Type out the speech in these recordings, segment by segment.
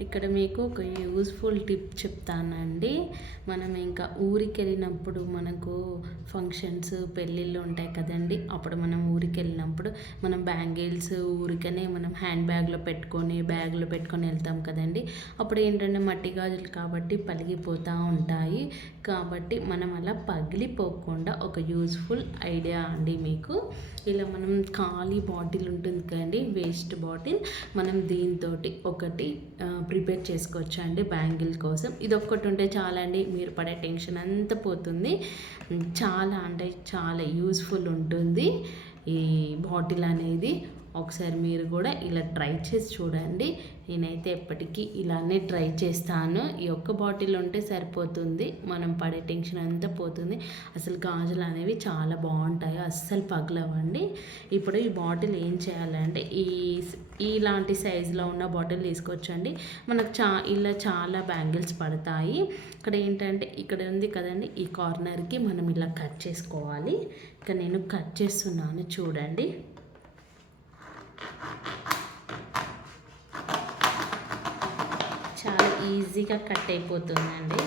ఇక్కడ మీకు ఒక యూస్ఫుల్ టిప్ చెప్తానండి. మనం ఇంకా ఊరికి వెళ్ళినప్పుడు మనకు ఫంక్షన్స్ పెళ్ళిళ్ళు ఉంటాయి కదండి. అప్పుడు మనం ఊరికి వెళ్ళినప్పుడు మనం బ్యాంగిల్స్ ఊరికనే మనం హ్యాండ్ బ్యాగ్లో పెట్టుకొని బ్యాగ్లో పెట్టుకొని వెళ్తాం కదండి. అప్పుడు ఏంటంటే మట్టి గాజులు కాబట్టి పలిగిపోతూ ఉంటాయి. కాబట్టి మనం అలా పగిలిపోకుండా ఒక యూస్ఫుల్ ఐడియా అండి మీకు. ఇలా మనం ఖాళీ బాటిల్ ఉంటుంది కదండి వేస్ట్ బాటిల్ మనం దీంతో ఒకటి ప్రిపేర్ చేసుకోవచ్చు అండి బ్యాంగిల్ కోసం? ఇది ఒక్కటి ఉంటే చాలా అండి మీరు పడే టెన్షన్ అంతా పోతుంది. చాలా అంటే చాలా యూస్ఫుల్ ఉంటుంది ఈ బాటిల్ అనేది. ఒకసారి మీరు కూడా ఇలా ట్రై చేసి చూడండి. నేనైతే ఎప్పటికీ ఇలానే ట్రై చేస్తాను. ఈ ఒక్క బాటిల్ ఉంటే సరిపోతుంది. మనం పడే టెన్షన్ అంతా పోతుంది. అసలు గాజులు అనేవి చాలా బాగుంటాయి. అస్సలు పగలవండి. ఇప్పుడు ఈ బాటిల్ ఏం చేయాలంటే ఈ ఇలాంటి సైజులో ఉన్న బాటిల్ తీసుకొచ్చండి. మనకు చా ఇలా చాలా బ్యాంగిల్స్ పడతాయి. ఇక్కడ ఏంటంటే ఇక్కడ ఉంది కదండి ఈ కార్నర్కి మనం ఇలా కట్ చేసుకోవాలి. ఇక నేను కట్ చేస్తున్నాను చూడండి చాలా ఈజీగా కట్ అయిపోతుందండి.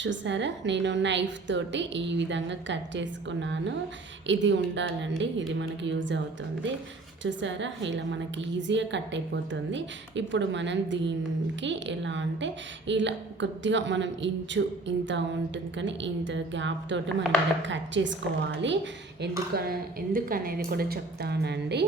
చూసారా? నేను నైఫ్ తోటి ఈ విధంగా కట్ చేసుకున్నాను. ఇది ఉండాలండి. ఇది మనకి యూజ్ అవుతుంది. చూసారా? ఇలా మనకి ఈజీగా కట్ అయిపోతుంది. ఇప్పుడు మనం దీనికి ఎలా అంటే ఇలా కొద్దిగా మనం ఇంచు ఇంత ఉంటుంది కానీ ఇంత గ్యాప్ తోటి మనం కట్ చేసుకోవాలి. ఎందుకు ఎందుకనేది కూడా చెప్తానండి.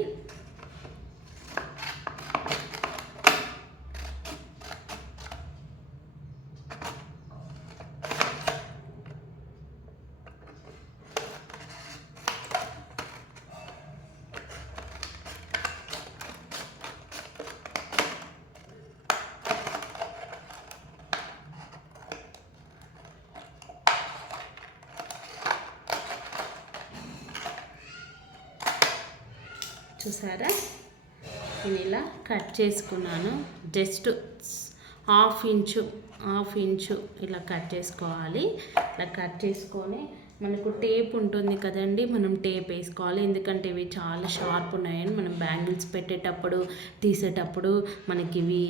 చూసారా? నేను ఇలా కట్ చేసుకున్నాను. Just half inch half inch ఇలా కట్ చేసుకోవాలి. ఇలా కట్ చేసుకొని మనకు టేప్ ఉంటుంది కదండి మనం టేప్ వేసుకోవాలి. ఎందుకంటే ఇవి చాలా షార్ప్ ఉన్నాయని మనం బ్యాంగిల్స్ పెట్టేటప్పుడు తీసేటప్పుడు మనకి ఇవి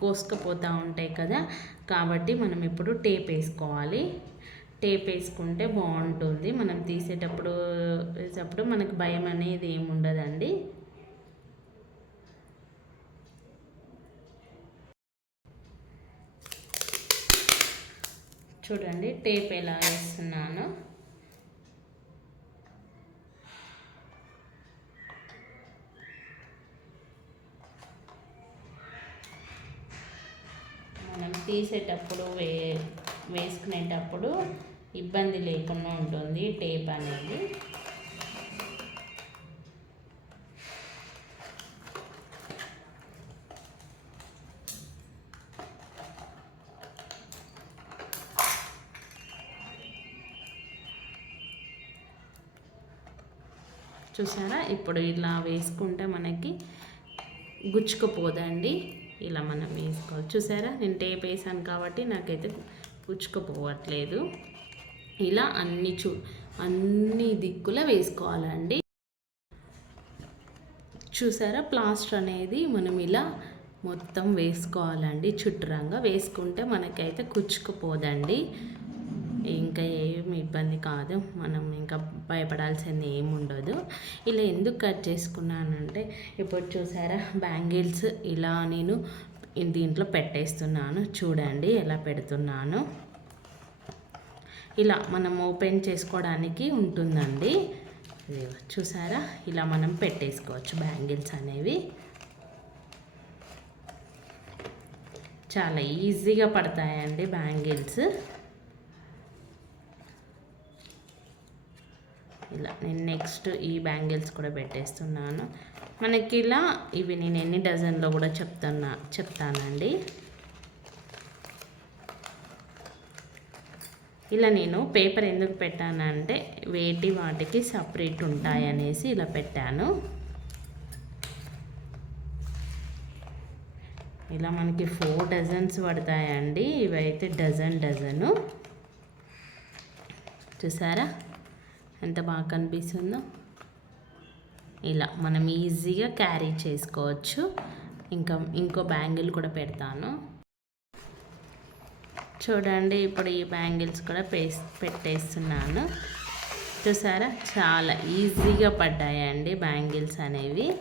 కోసుకపోతూ ఉంటాయి కదా. కాబట్టి మనం ఇప్పుడు టేప్ వేసుకోవాలి. టేప్ వేసుకుంటే బాగుంటుంది. మనం తీసేటప్పుడు వేసేటప్పుడు మనకు భయం అనేది ఏమి ఉండదండి. చూడండి టేప్ ఎలా వేస్తున్నాను. మనం తీసేటప్పుడు వే వేసుకునేటప్పుడు ఇబ్బంది లేకుండా ఉంటుంది టేప్ అనేది. చూసారా? ఇప్పుడు ఇలా వేసుకుంటే మనకి గుచ్చుకుపోదండి. ఇలా మనం వేసుకోవాలి. చూసారా? నేను టేప్ వేసాను కాబట్టి నాకైతే గుచ్చుకుపోవట్లేదు ఇలా అన్ని చూ అన్ని దిక్కుల వేసుకోవాలండి. చూసారా? ప్లాస్టర్ అనేది మనం ఇలా మొత్తం వేసుకోవాలండి. చుట్టరంగా వేసుకుంటే మనకైతే కుచ్చుకుపోదండి. ఇంకా ఏమి ఇబ్బంది కాదు. మనం ఇంకా భయపడాల్సింది ఏముండదు ఇలా ఎందుకు కట్ చేసుకున్నానంటే ఇప్పుడు చూసారా? బ్యాంగిల్స్ ఇలా నేను దీంట్లో పెట్టేస్తున్నాను. చూడండి ఎలా పెడుతున్నాను. ఇలా మనం ఓపెన్ చేసుకోవడానికి ఉంటుందండి. చూసారా? ఇలా మనం పెట్టేసుకోవచ్చు బ్యాంగిల్స్ అనేవి. చాలా ఈజీగా పడతాయండి బ్యాంగిల్స్. ఇలా నేను నెక్స్ట్ ఈ బ్యాంగిల్స్ కూడా పెట్టేస్తున్నాను. మనకి ఇలా ఇవి నేను ఎన్ని డజన్లో కూడా చెప్తున్నా చెప్తానండి. ఇలా నేను పేపర్ ఎందుకు పెట్టానంటే వేటి వాటికి సపరేట్ ఉంటాయి అనేసి ఇలా పెట్టాను. ఇలా మనకి ఫోర్ డజన్స్ పడతాయండి. ఇవైతే డజన్ డజను. చూసారా? ఎంత బాగా కనిపిస్తుందో? ఇలా మనం ఈజీగా క్యారీ చేసుకోవచ్చు. ఇంకా ఇంకో బ్యాంగిల్ కూడా పెడతాను. చూడండి ఇప్పుడు ఈ బ్యాంగిల్స్ కూడా పేస్ పెట్టేస్తున్నాను. చూసారా? చాలా ఈజీగా పడ్డాయండి బ్యాంగిల్స్ అనేవి.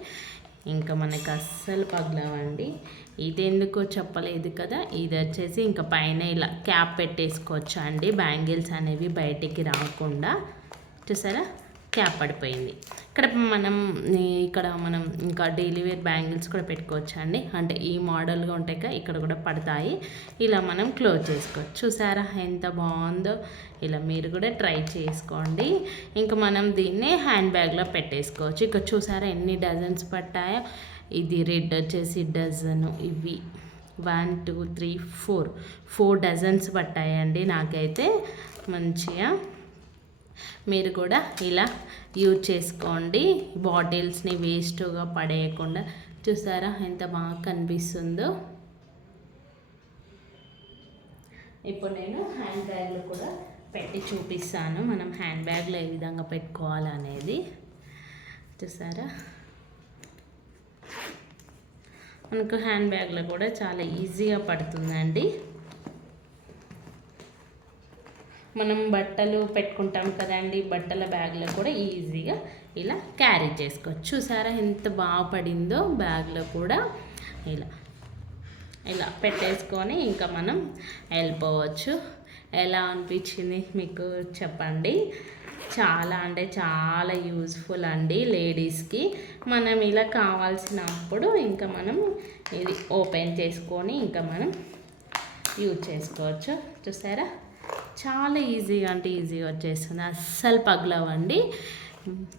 ఇంకా మనకి అస్సలు పగలవండి. ఇది ఎందుకో చెప్పలేదు కదా? ఇది వచ్చేసి ఇంకా పైన ఇలా క్యాప్ పెట్టేసుకోవచ్చు అండి. బ్యాంగిల్స్ అనేవి బయటికి రాకుండా. చూసారా? క్యాప్ పడిపోయింది. ఇక్కడ మనం ఇక్కడ మనం ఇంకా డైలీ వేర్ బ్యాంగిల్స్ కూడా పెట్టుకోవచ్చు అండి? అంటే ఈ మోడల్గా ఉంటాయి కదా ఇక్కడ కూడా పడతాయి. ఇలా మనం క్లోజ్ చేసుకోవచ్చు. చూసారా? ఎంత బాగుందో. ఇలా మీరు కూడా ట్రై చేసుకోండి. ఇంకా మనం దీన్ని హ్యాండ్ బ్యాగ్లో పెట్టేసుకోవచ్చు. ఇక్కడ చూసారా? ఎన్ని డజన్స్ పట్టాయో. ఇది రెడ్ వచ్చేసి డజను ఇవి one two three four four dozens పట్టాయండి నాకైతే. మంచిగా మీరు కూడా ఇలా యూజ్ చేసుకోండి. బాటిల్స్ని వేస్ట్గా పడేయకుండా. చూసారా ఎంత బాగా కనిపిస్తుందో? ఇప్పుడు నేను హ్యాండ్ బ్యాగ్లో కూడా పెట్టి చూపిస్తాను. మనం హ్యాండ్ బ్యాగ్లో ఏ విధంగా పెట్టుకోవాలనేది. చూసారా? మనకు హ్యాండ్ బ్యాగ్లో కూడా చాలా ఈజీగా పడుతుందండి. మనం బట్టలు పెట్టుకుంటాం కదండి బట్టల బ్యాగ్లో కూడా ఈజీగా ఇలా క్యారీ చేసుకోవచ్చు. చూసారా ఎంత బాగా పడిందో బ్యాగ్లో కూడా ఇలా. ఇలా పెట్టేసుకొని ఇంకా మనం వెళ్ళిపోవచ్చు. ఎలా అనిపించింది మీకు చెప్పండి. చాలా అంటే చాలా యూజ్ఫుల్ అండి లేడీస్కి. మనం ఇలా కావాల్సినప్పుడు ఇంకా మనం ఇది ఓపెన్ చేసుకొని ఇంకా మనం యూజ్ చేసుకోవచ్చు. చూసారా? చాలా ఈజీగా అంటే ఈజీగా వచ్చేస్తుంది. అస్సలు పగలవండి.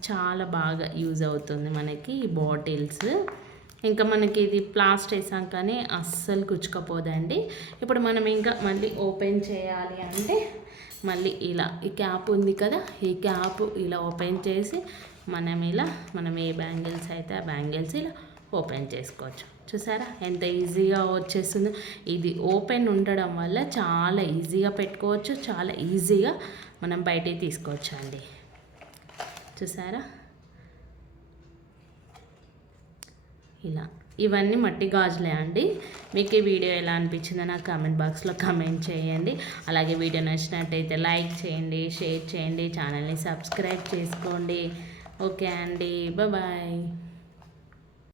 చాలా బాగా యూజ్ అవుతుంది మనకి ఈ బాటిల్స్. ఇంకా మనకి ఇది ప్లాస్ట్ వేసాం కానీ అస్సలు కుచ్చుకపోదండి. ఇప్పుడు మనం ఇంకా మళ్ళీ ఓపెన్ చేయాలి అంటే మళ్ళీ ఇలా ఈ క్యాప్ ఉంది కదా ఈ క్యాప్ ఇలా ఓపెన్ చేసి మనం ఇలా మనం ఏ బ్యాంగిల్స్ అయితే ఆ బ్యాంగిల్స్ ఇలా ఓపెన్ చేసుకోవచ్చు. చూసారా? ఎంత ఈజీగా వచ్చేస్తుందో. ఇది ఓపెన్ ఉండడం వల్ల చాలా ఈజీగా పెట్టుకోవచ్చు. చాలా ఈజీగా మనం బయటికి తీసుకోవచ్చు అండి. చూసారా? ఇలా. ఇవన్నీ మట్టి గాజులే అండి. మీకు ఈ వీడియో ఎలా అనిపించిందో నాకు కామెంట్ బాక్స్లో కామెంట్ చేయండి. అలాగే వీడియో నచ్చినట్టయితే లైక్ చేయండి షేర్ చేయండి ఛానల్ని సబ్స్క్రైబ్ చేసుకోండి. ఓకే అండి. బాయ్